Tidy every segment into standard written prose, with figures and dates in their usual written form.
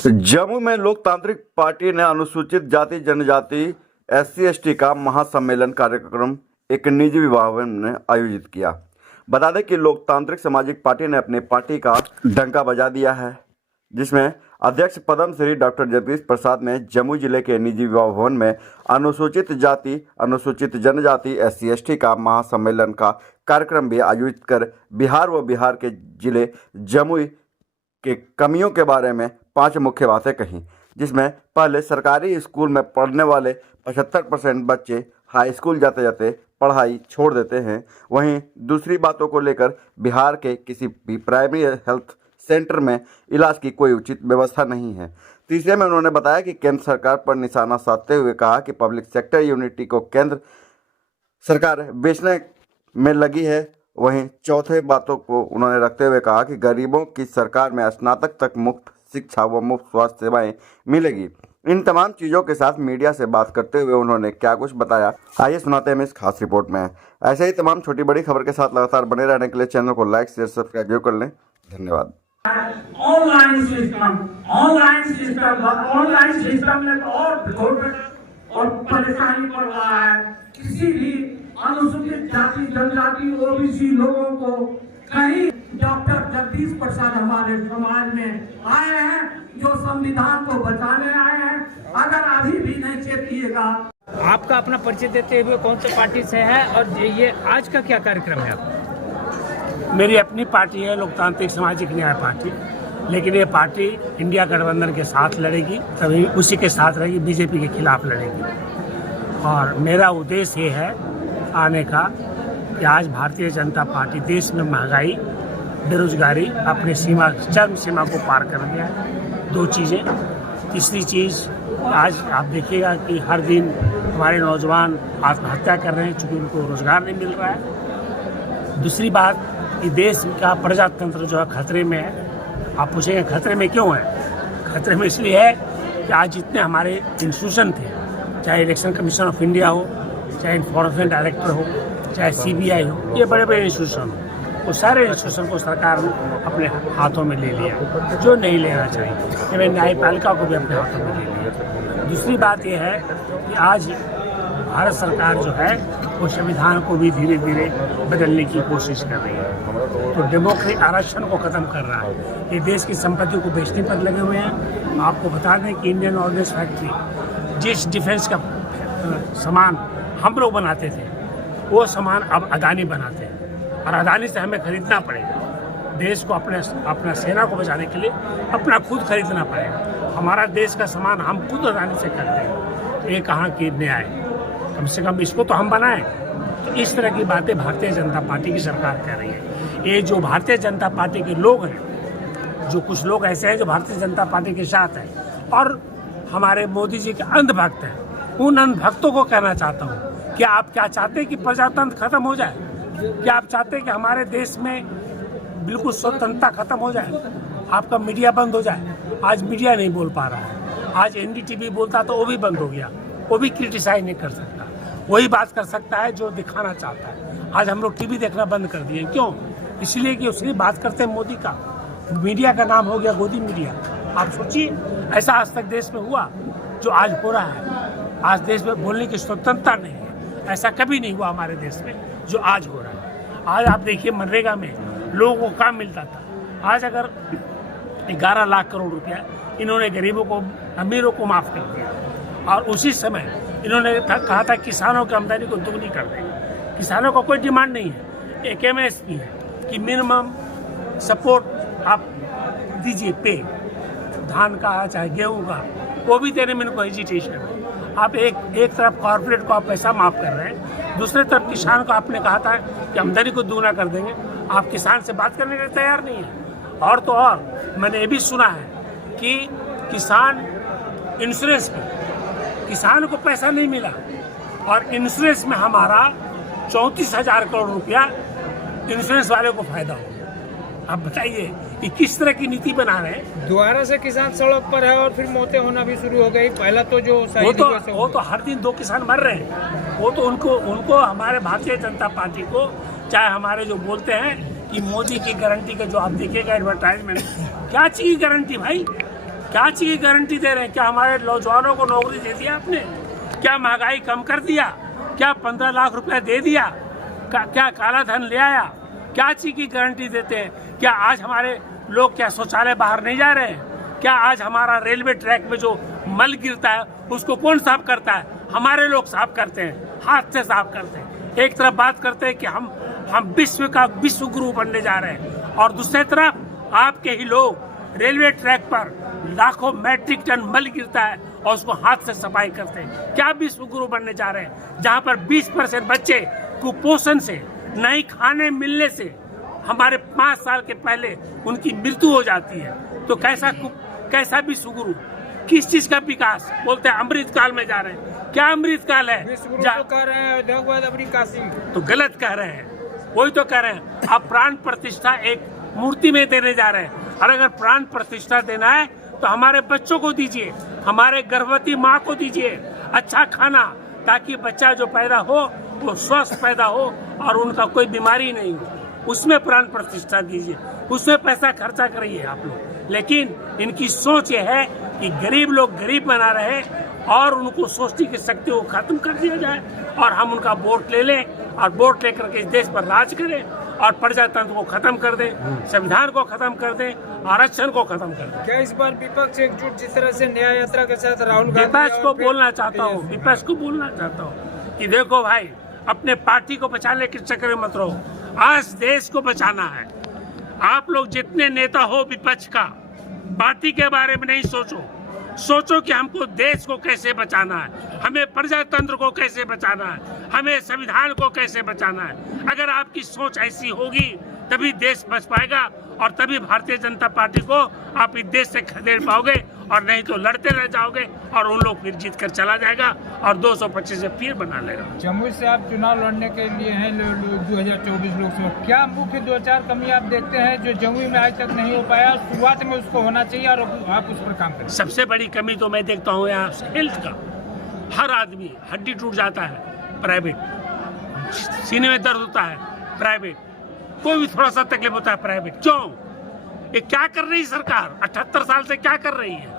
जम्मू में लोकतांत्रिक पार्टी ने अनुसूचित जाति जनजाति SC/ST का महासम्मेलन कार्यक्रम एक निजी विवाह भवन में आयोजित किया। बता दें कि लोकतांत्रिक सामाजिक पार्टी ने अपनी पार्टी का डंका बजा दिया है, जिसमें अध्यक्ष पद्म श्री डॉक्टर जगदीश प्रसाद ने जम्मू जिले के निजी विवाह भवन में अनुसूचित जाति अनुसूचित जनजाति SC/ST का महासम्मेलन का कार्यक्रम भी आयोजित कर बिहार व बिहार के जिले जम्मू के कमियों के बारे में 5 मुख्य बातें कहीं, जिसमें पहले सरकारी स्कूल में पढ़ने वाले 75% बच्चे हाई स्कूल जाते जाते पढ़ाई छोड़ देते हैं। वहीं दूसरी बातों को लेकर बिहार के किसी भी प्राइमरी हेल्थ सेंटर में इलाज की कोई उचित व्यवस्था नहीं है। तीसरे में उन्होंने बताया कि केंद्र सरकार पर निशाना साधते हुए कहा कि पब्लिक सेक्टर यूनिटी को केंद्र सरकार बेचने में लगी है। वहीं चौथे बातों को उन्होंने रखते हुए कहा कि गरीबों की सरकार में स्नातक तक मुफ्त शिक्षा व मुफ्त स्वास्थ्य सेवाएं मिलेगी। इन तमाम चीज़ों के साथ मीडिया से बात करते हुए उन्होंने क्या कुछ बताया, आइए सुनाते हैं इस खास रिपोर्ट में। ऐसे ही तमाम छोटी बड़ी खबर के साथ लगातार बने रहने के लिए चैनल को लाइक शेयर सब्सक्राइब जरूर कर लें। धन्यवाद। ऑनलाइन सिस्टम में और परेशानी पड़ रहा है। किसी भी अनुसूचित जाति जनजाति OBC लोगों को कहीं डॉक्टर जगदीश प्रसाद हमारे समाज में आए हैं, जो संविधान को बचाने आए हैं। अगर अभी भी नहीं चेक किएगा। आपका अपना परिचय देते हुए कौन सी पार्टी से है और ये आज का क्या कार्यक्रम है आपका? मेरी अपनी पार्टी है लोकतांत्रिक सामाजिक न्याय पार्टी, लेकिन ये पार्टी इंडिया गठबंधन के साथ लड़ेगी, तभी उसी के साथ रहेगी, बीजेपी के खिलाफ लड़ेगी। और मेरा उद्देश्य ये है आने का कि आज भारतीय जनता पार्टी देश में महंगाई बेरोजगारी अपने चरम सीमा को पार कर गया है। 2 चीज़ें। तीसरी चीज़, आज आप देखिएगा कि हर दिन हमारे नौजवान आत्महत्या कर रहे हैं चूँकि उनको रोजगार नहीं मिल रहा है। दूसरी बात कि देश का प्रजातंत्र जो है खतरे में है। आप पूछेंगे खतरे में क्यों है? खतरे में इसलिए है कि आज जितने हमारे इंस्टीट्यूशन थे, चाहे इलेक्शन कमीशन ऑफ इंडिया हो, चाहे इन्फोर्समेंट डायरेक्टर हो, चाहे CBI हो, ये बड़े बड़े इंस्टीट्यूशन हो, वो सारे इंस्टीट्यूशन को सरकार ने अपने हाथों में ले लिया, जो नहीं लेना चाहिए। एवं न्यायपालिका को भी अपने हाथों में ले लिया। दूसरी बात यह है कि आज भारत सरकार जो है वो संविधान को भी धीरे धीरे बदलने की कोशिश कर रही है, तो डेमोक्रेटिक आरक्षण को ख़त्म कर रहा है। ये देश की संपत्ति को बेचने पर लगे हुए हैं। आपको बता दें कि इंडियन ऑर्डिनेंस फैक्ट्री जिस डिफेंस का सामान हम लोग बनाते थे, वो सामान अब अदानी बनाते हैं और अदानी से हमें खरीदना पड़ेगा। देश को अपना सेना को बचाने के लिए अपना खुद खरीदना पड़ेगा। हमारा देश का सामान हम खुद अदानी से करते हैं। ये कहाँ की न्याय? कम से कम इसको तो हम बनाएं। तो इस तरह की बातें भारतीय जनता पार्टी की सरकार कर रही है। ये जो भारतीय जनता पार्टी के लोग हैं, जो कुछ लोग ऐसे हैं जो भारतीय जनता पार्टी के साथ हैं और हमारे मोदी जी के अंधभक्त हैं, उन अंधभक्तों को कहना चाहता हूँ कि आप क्या चाहते हैं कि प्रजातंत्र खत्म हो जाए? क्या आप चाहते हैं कि हमारे देश में बिल्कुल स्वतंत्रता खत्म हो जाए? आपका मीडिया बंद हो जाए? आज मीडिया नहीं बोल पा रहा है। आज NDTV बोलता तो वो भी बंद हो गया, वो भी क्रिटिसाइज नहीं कर सकता। वही बात कर सकता है जो दिखाना चाहता है। आज हम लोग TV देखना बंद कर दिए। क्यों? इसलिए कि उसकी बात करते हैं मोदी का। मीडिया का नाम हो गया गोदी मीडिया। आप सोचिए, ऐसा आज तक देश में हुआ जो आज हो रहा है। आज देश में बोलने की स्वतंत्रता नहीं है। ऐसा कभी नहीं हुआ हमारे देश में जो आज हो रहा है। आज आप देखिए मनरेगा में लोगों को काम मिलता था। आज अगर 11 लाख करोड़ रुपया इन्होंने गरीबों को अमीरों को माफ़ कर दिया और उसी समय इन्होंने कहा था किसानों की आमदनी को दुगनी कर देंगे। किसानों का कोई डिमांड नहीं है। एक MSP है कि मिनिमम सपोर्ट आप दीजिए, पे धान का चाहे गेहूँ का, वो भी देने में इनको हेजिटेशन है। आप एक तरफ कॉर्पोरेट को आप पैसा माफ़ कर रहे हैं, दूसरे तरफ किसान को आपने कहा था कि आमदनी को दुगना कर देंगे। आप किसान से बात करने के लिए तैयार नहीं है। और तो और मैंने ये भी सुना है कि किसान इंश्योरेंस पर किसान को पैसा नहीं मिला और इंश्योरेंस में हमारा 34,000 करोड़ रुपया इंश्योरेंस वाले को फायदा हो। अब बताइए कि किस तरह की नीति बना रहे हैं। दोबारा से किसान सड़क पर है और फिर मौतें होना भी शुरू हो गई। पहला तो जो वो तो हर दिन 2 किसान मर रहे हैं। वो तो उनको हमारे भारतीय जनता पार्टी को, चाहे हमारे जो बोलते हैं कि मोदी की गारंटी का जो आप देखिएगा एडवर्टाइजमेंट, क्या चाहिए गारंटी भाई? क्या चीज की गारंटी दे रहे हैं? क्या हमारे नौजवानों को नौकरी दे दिया आपने? क्या महंगाई कम कर दिया? क्या 15 लाख रुपए दे दिया? क्या काला धन ले आया? क्या चीज की गारंटी देते हैं? क्या आज हमारे लोग क्या शौचालय बाहर नहीं जा रहे हैं? क्या आज हमारा रेलवे ट्रैक में जो मल गिरता है उसको कौन साफ करता है? हमारे लोग साफ करते हैं, हाथ से साफ करते हैं। एक तरफ बात करते हैं कि हम विश्व का विश्व गुरु बनने जा रहे हैं, और दूसरी तरफ आपके ही लोग रेलवे ट्रैक पर लाखों मैट्रिक टन मल गिरता है और उसको हाथ से सफाई करते हैं। क्या विश्व गुरु बनने जा रहे हैं? जहाँ पर 20% बच्चे कुपोषण से, नहीं खाने मिलने से हमारे 5 साल के पहले उनकी मृत्यु हो जाती है। तो कैसा विश्व गुरु? किस चीज का विकास? बोलते हैं अमृत काल में जा रहे हैं। क्या अमृत काल है? कह रहे हैं उद्योगवाद अपनी काशी, तो गलत कह रहे हैं। वही तो कह रहे हैं, आप प्राण प्रतिष्ठा एक मूर्ति में देने जा रहे हैं। और अगर प्राण प्रतिष्ठा देना है तो हमारे बच्चों को दीजिए, हमारे गर्भवती माँ को दीजिए अच्छा खाना, ताकि बच्चा जो पैदा हो वो स्वस्थ पैदा हो और उनका कोई बीमारी नहीं हो। उसमें प्राण प्रतिष्ठा दीजिए, उसमें पैसा खर्चा करिए आप लोग। लेकिन इनकी सोच ये है कि गरीब लोग गरीब बना रहे और उनको सोचने की शक्ति को खत्म कर दिया जाए और हम उनका वोट ले लें और वोट लेकर के इस देश पर राज करें और प्रजातंत्र को खत्म कर दें, संविधान को खत्म कर दें, आरक्षण को खत्म कर दें। क्या इस बार विपक्ष एकजुट जिस तरह से न्याय यात्रा के साथ राहुल गांधी विपक्ष को बोलना चाहता हूँ कि देखो भाई, अपने पार्टी को बचाने के चक्कर में मत रहो, आज देश को बचाना है। आप लोग जितने नेता हो विपक्ष का, पार्टी के बारे में नहीं सोचो कि हमको देश को कैसे बचाना है, हमें प्रजातंत्र को कैसे बचाना है, हमें संविधान को कैसे बचाना है। अगर आपकी सोच ऐसी होगी तभी देश बच पाएगा और तभी भारतीय जनता पार्टी को आप इस देश से खदेड़ पाओगे, और नहीं तो लड़ते रह जाओगे और उन लोग फिर जीत कर चला जाएगा और 225 से फिर बना लेगा। जमुई से आप चुनाव लड़ने के लिए हैं 2024 लोकसभा, क्या मुख्य 2-4 कमी आप देखते हैं जो जमुई में आज तक नहीं हो पाया, शुरुआत में उसको होना चाहिए और आप उस पर काम करें? सबसे बड़ी कमी तो मैं देखता हूँ यहाँ हेल्थ का। हर आदमी, हड्डी टूट जाता है प्राइवेट, सीने में दर्द होता है प्राइवेट, कोई भी थोड़ा सा तकलीफ होता है प्राइवेट। क्यों? ये क्या कर रही सरकार? 78 साल से क्या कर रही है?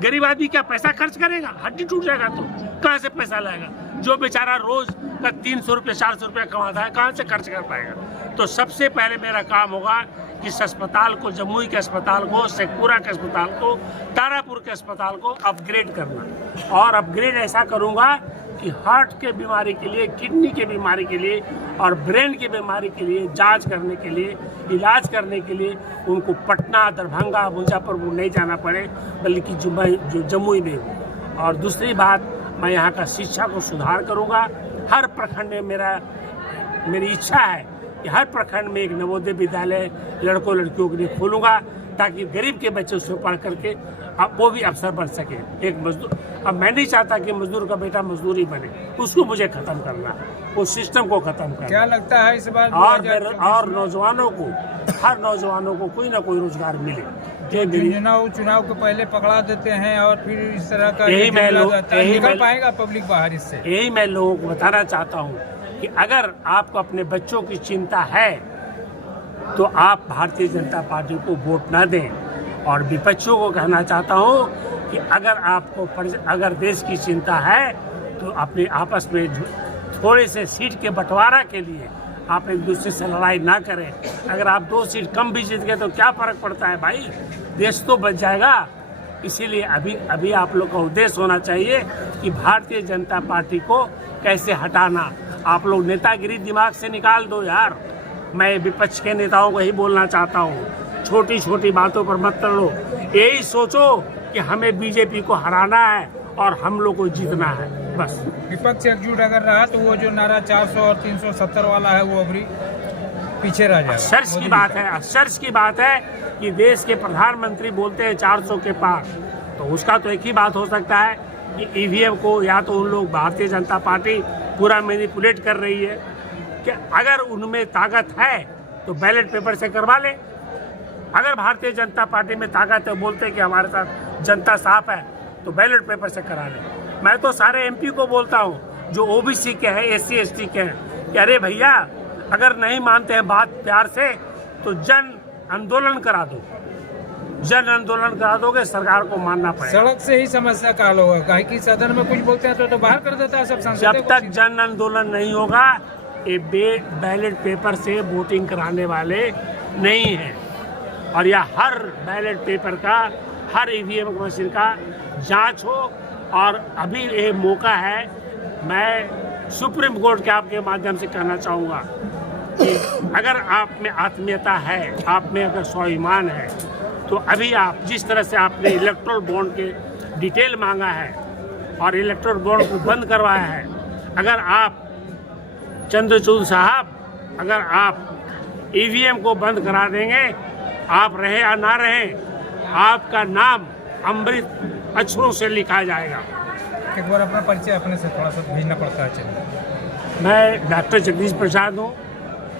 गरीब आदमी क्या पैसा खर्च करेगा? हड्डी टूट जाएगा तो कहाँ से पैसा लाएगा? जो बेचारा रोज का 300 रुपये 400 रुपये कमाता है, कहाँ से खर्च कर पाएगा? तो सबसे पहले मेरा काम होगा कि इस अस्पताल को, जमुई के अस्पताल को, शेखपुरा के अस्पताल को, तारापुर के अस्पताल को अपग्रेड करना। और अपग्रेड ऐसा करूँगा कि हार्ट के बीमारी के लिए, किडनी के बीमारी के लिए और ब्रेन की बीमारी के लिए जांच करने के लिए, इलाज करने के लिए उनको पटना, दरभंगा, मुजफ्फरपुर नहीं जाना पड़े, बल्कि जमुई में हो। और दूसरी बात, मैं यहाँ का शिक्षा को सुधार करूँगा। हर प्रखंड में मेरी इच्छा है कि हर प्रखंड में एक नवोदय विद्यालय लड़कों लड़कियों के लिए खोलूँगा, ताकि गरीब के बच्चे उसमें पढ़ करके अब वो भी अफसर बन सके। एक मजदूर, अब मैं नहीं चाहता कि मजदूर का बेटा मजदूरी बने, उसको मुझे खत्म करना, उस सिस्टम को खत्म करना। क्या लगता है इस बार और नौजवानों को, हर नौजवानों को कोई ना कोई रोजगार मिले। चुनाव के पहले पकड़ा देते हैं और फिर इस तरह का निकल पाएगा पब्लिक बाहर इससे। यही मैं लोगों को बताना चाहता हूँ कि अगर आपको अपने बच्चों की चिंता है तो आप भारतीय जनता पार्टी को वोट ना दें। और विपक्षियों को कहना चाहता हूँ कि अगर देश की चिंता है तो अपने आपस में थोड़े से सीट के बंटवारा के लिए आप एक दूसरे से लड़ाई ना करें। अगर आप 2 सीट कम भी जीत गए तो क्या फर्क पड़ता है भाई, देश तो बच जाएगा। इसीलिए अभी आप लोग का उद्देश्य होना चाहिए कि भारतीय जनता पार्टी को कैसे हटाना। आप लोग नेतागिरी दिमाग से निकाल दो यार। मैं विपक्ष के नेताओं को ही बोलना चाहता हूँ, छोटी छोटी बातों पर मत लड़ो, यही सोचो कि हमें बीजेपी को हराना है और हम लोग को जीतना है, बस। विपक्ष एकजुट अगर रहा तो वो जो नारा 400 और 370 वाला है वो अभी पीछे रह जाएगा। अफसर्स की बात है कि देश के प्रधानमंत्री बोलते हैं 400 के पार, तो उसका तो एक ही बात हो सकता है कि ईवीएम को या तो उन लोग भारतीय जनता पार्टी पूरा मैनिपुलेट कर रही है, कि अगर उनमें ताकत है तो बैलेट पेपर से करवा ले। अगर भारतीय जनता पार्टी में ताकत है, बोलते हैं कि हमारे साथ जनता साफ है, तो बैलेट पेपर से करा ले। मैं तो सारे एमपी को बोलता हूँ जो ओबीसी के हैं, एससी एसटी के हैं, कि अरे भैया अगर नहीं मानते हैं बात प्यार से तो जन आंदोलन करा दो। जन आंदोलन करा दोगे, सरकार को मानना पड़ेगा। सड़क से ही समस्या का हल होगा, काहे कि सदन में कुछ बोलते हैं तो बाहर कर देता है सब सांसद। जब तक जन आंदोलन नहीं होगा, ये बैलेट पेपर से वोटिंग कराने वाले नहीं हैं। और यह हर बैलेट पेपर का, हर ईवीएम मशीन का जांच हो। और अभी ये मौका है, मैं सुप्रीम कोर्ट के आपके माध्यम से कहना चाहूँगा कि अगर आप में आत्मीयता है, आप में अगर स्वाभिमान है, तो अभी आप जिस तरह से आपने इलेक्ट्रल बॉन्ड के डिटेल मांगा है और इलेक्ट्रल बॉन्ड को बंद करवाया है, अगर आप चंद्रचूड़ साहब, अगर आप ईवीएम को बंद करा देंगे, आप रहे या ना रहे, आपका नाम अमृत अक्षरों से लिखा जाएगा। एक बार अपना परिचय अपने से थोड़ा सा भेजना पड़ता है। चलिए, मैं डॉक्टर जगदीश प्रसाद हूँ,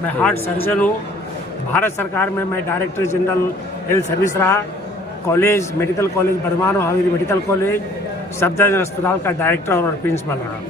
मैं हार्ट सर्जन हूँ। भारत सरकार में मैं डायरेक्टर जनरल हेल्थ सर्विस रहा, college medical college Bardhaman Mahavir medical college, Safdarjung अस्पताल का डायरेक्टर और प्रिंसिपल रहा।